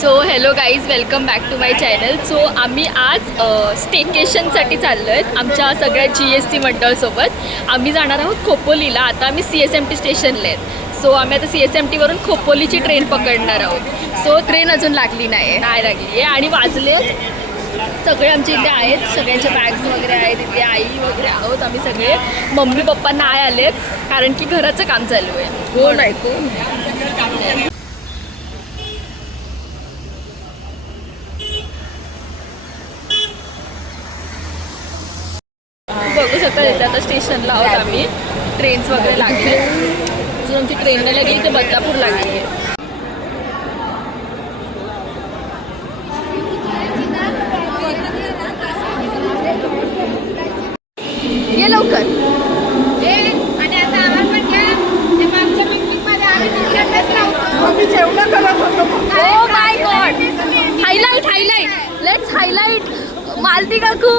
So hello guys, welcome back to my channel. So आम्ही आज स्टेकेशनसाठी चाललो आहेत आमच्या सगळ्या GST मंडळसोबत. आम्ही जाणार आहोत खोपोलीला. आता आम्ही CSMT स्टेशनला आहेत. सो आम्ही आता CSMTवरून खोपोलीची ट्रेन पकडणार आहोत. सो ट्रेन अजून लागली नाही लागली आहे आणि वाजले सगळे आमचे इथे आहेत. सगळ्यांच्या बॅग्स वगैरे आहेत इथे. आई वगैरे आहोत आम्ही सगळे. मम्मी पप्पा नाही आलेत कारण की घराचं काम चालू आहे. हो नाही बघू शकता इथे आता स्टेशनला आहोत आम्ही. ट्रेन्स वगैरे लागले. जर आमची ट्रेन नाही लागली ते बदलापूर लागली आहे. ये लवकर. Oh my god, highlight let's highlight. Malati काकू,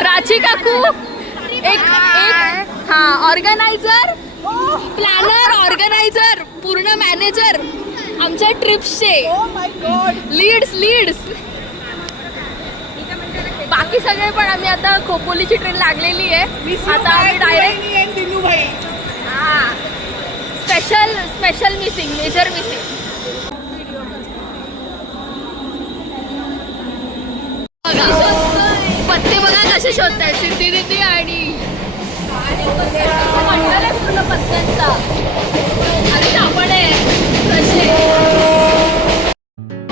प्राची काकू, एक हां ऑर्गनायझर, प्लॅनर, ऑर्गनायझर, पूर्ण मॅनेजर आमच्या ट्रिप्सचे. लीड्स बाकी सगळे पण. आम्ही आता खोपोलीची ट्रेन लागलेली आहे. आता आम्ही direct special missing, major missing. पत्ते बघा कसे शोधताय सिद्धी दिदी आणि पूर्ण पत्त्यांचा. आणि आपण कसे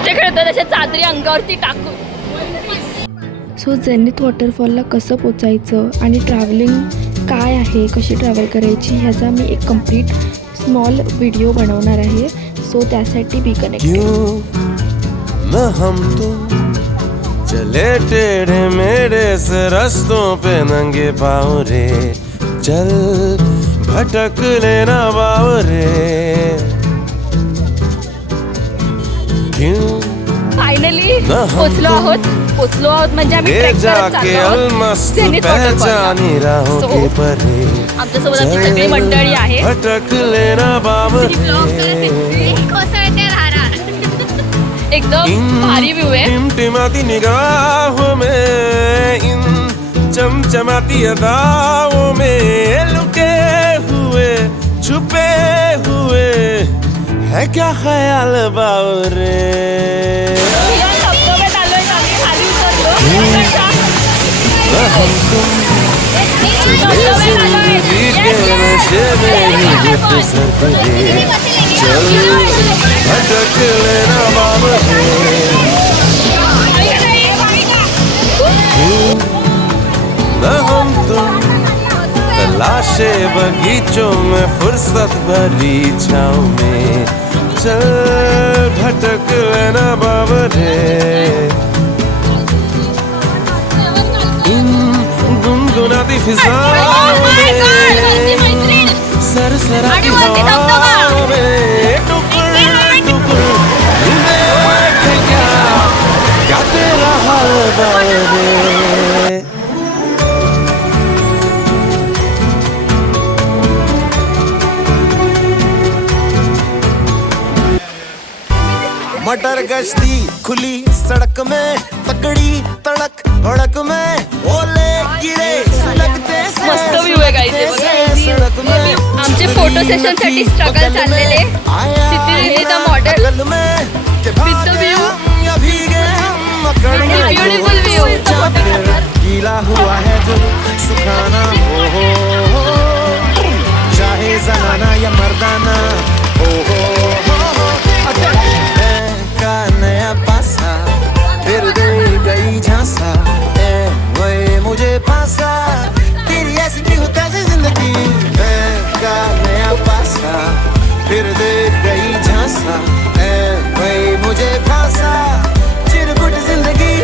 ते खेळतो तसे चादरी अंगावरती टाकून. सो जेनिथ वॉटरफॉलला कसं पोचायचं आणि ट्रॅव्हलिंग काय आहे, कशी ट्रॅव्हल करायची ह्याचा मी एक कंप्लीट स्मॉल व्हिडिओ बनवणार आहे. सो त्यासाठी बी कनेक्ट. चले टेढ़े मेढ़े से रस्तों पे नंगे पाँव रे, चल भटक लेना बाव रे. क्यों फायनली पोचलो आहोत म्हणजे आम्ही ट्रेक करत चाललो आहोत जेनिथ वॉटरफॉलला. आमच्यासोबत आमची सगळी मंडळी आहे. भटक लेना बाव एकदम भारी व्ह्यू आहे. टिमटिमाती निगाहों में, इन चमचमाती अदाओं में लुके हुए छुपे हुए है क्या ख्याल बावरे. हम तुम चले जिंदगी के नशे में ही घुट सर दे, चल भटक लेना बावरे. क्यों न हम तुम तलाशे बगीचों में फुर्सत भरी छाँव में, चल भटक लेना बावरे. इन गुनगुनाती फिजाओं में, सरसराती हवाओं में टुकड़ टुकड़ देख क्या तेरा हाल बावरे. मटर गश्ती खुली सड़क में, तकड़ी तड़क भड़क में ओले गिरे सुलगते से. मस्त व्ह्यू आहे गाईज. आमचे फोटो सेशन साठी स्ट्रगल चाललेले. सिद्धी दिदीचा model with the view, beautiful view. गीला हुआ है जो सुखाना हो, चाहे जनाना या मर्दाना हो. नया पासा फिर दे गई झांसा, वही मुझे पासा. तेरी ऐसी क्यों कैसी जिंदगी का नया पासा फिर दे गई झांसा, वही मुझे पासा. चिरकुट जिंदगी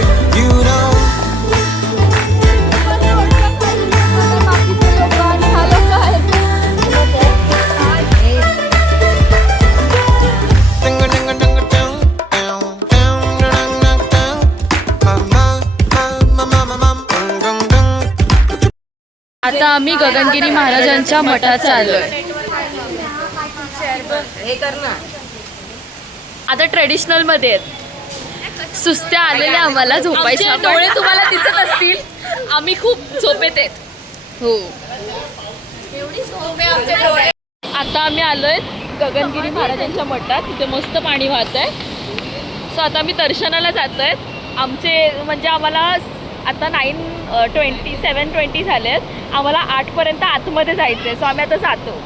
यू नो. आता आम्ही गगनगिरी महाराजांच्या मठात चाललोय. आता ट्रेडिशनलमध्ये आहेत. सुस्त्या आलेल्या आम्हाला झोपायच्या. डोळे तुम्हाला दिसत असतील, आम्ही खूप झोपेत आहेत. हो, आता आम्ही आलोय गगनगिरी महाराजांच्या मठात. तिथे मस्त पाणी वाहत आहे. सो आता आम्ही दर्शनाला जातो आहेत. आमचे म्हणजे आम्हाला आता 7:20 झाले आहेत. आम्हाला 8पर्यंत आतमध्ये जायचं आहे. सो आम्ही आता जातो.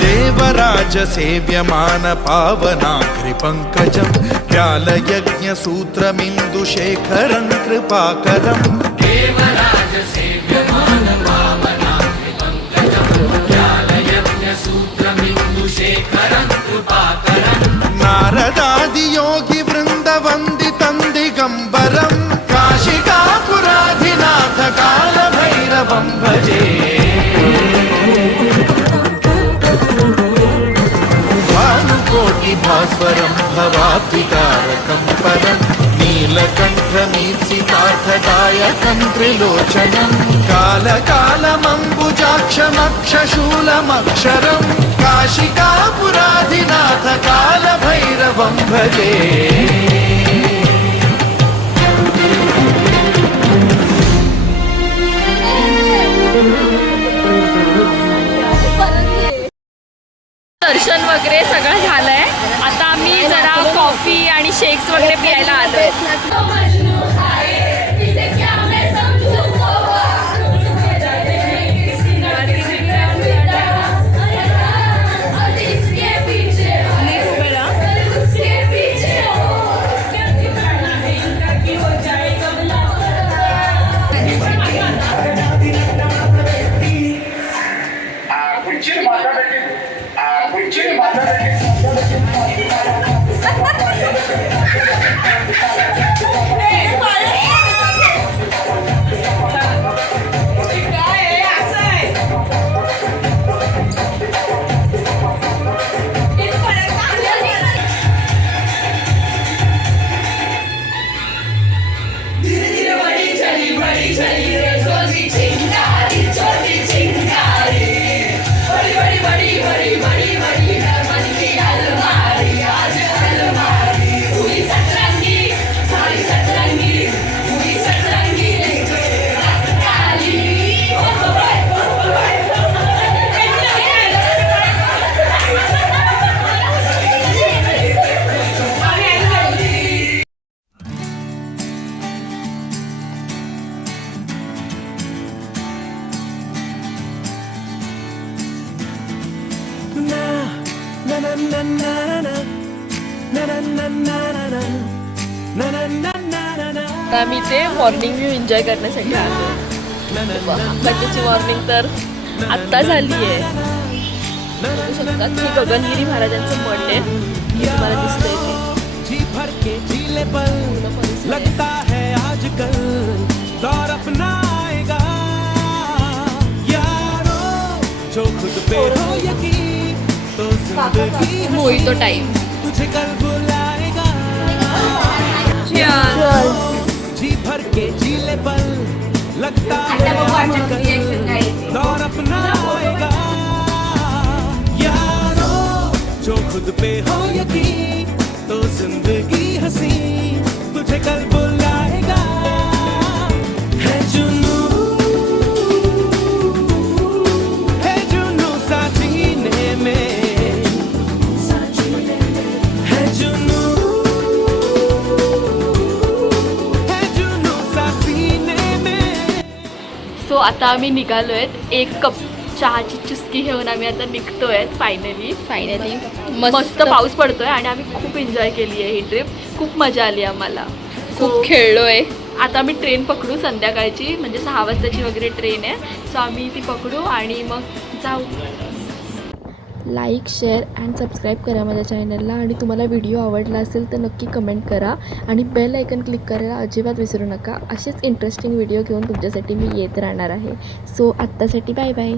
देवराज सेव्यमान पावनाग्रि पंकजं व्यालयज्ञ सूत्रमिन्दु शेखरं कृपाकरम्. देवराज सेव्यमान पावनाग्रि पंकजं व्यालयज्ञ सूत्रमिन्दु शेखरं कृपाकरम्. नारदादि योगी वृन्द वन्दितं दिगम्बरं काशिकापुराधिनाथ काल भैरवं भजे. भास्वरं भवाब्धिकारकं परं नीलकण्ठमीप्सितार्थदायकं त्रिलोचनं कालकालमम्बुजाक्षमक्षशूलमक्षरं काशिकापुराधिनाथ कालभैरवं भजे. दर्शन वगैरे सगळं झालंय. आता आम्ही जरा कॉफी आणि शेक्स वगैरे प्यायला आलोय. आता आम्ही ते मॉर्निंग व्ह्यू एन्जॉय करण्यासाठी आलो. आंबाच्याची मॉर्निंग तर आत्ता झाली आहे. बघू शकतात हे गगनगिरी महाराजांचं मठ आहे. हे तुम्हाला दिसतंय ते. लगता है आजकल दौर अपना आएगा यारो जो खुद पे हो यकीन तो जिंदगी मोहितो टाइम. तुझे कल बुलाएगा जी भर के जीले पल लगता है आजकल दौर अपना आएगा यारो जो खुद पे हो यकीन तो जिंदगी हसी तुझे कल बुलाएगा. है जुनू सा सीने में है जुनू सा सीने में. सो आता आम्ही निघालोय. एक कप चहाची चुस्की घेऊन आम्ही आता निघतोय. फायनली मस्त पाऊस पडतोय आणि आम्ही खूप एन्जॉय केली आहे ही ट्रिप. खूप मजा आली आम्हाला. खूप खेळलोय. आता आम्ही ट्रेन पकडू संध्याकाळची, म्हणजे 6 वाजताची वगैरे ट्रेन आहे. सो आम्ही ती पकडू आणि मग जाऊ. लाईक, शेअर अँड सबस्क्राईब करा माझ्या चॅनलला. आणि तुम्हाला व्हिडिओ आवडला असेल तर नक्की कमेंट करा आणि बेल आयकन क्लिक करायला अजिबात विसरू नका. असेच इंटरेस्टिंग व्हिडिओ घेऊन तुमच्यासाठी मी येत राहणार आहे. सो आत्तासाठी बाय बाय.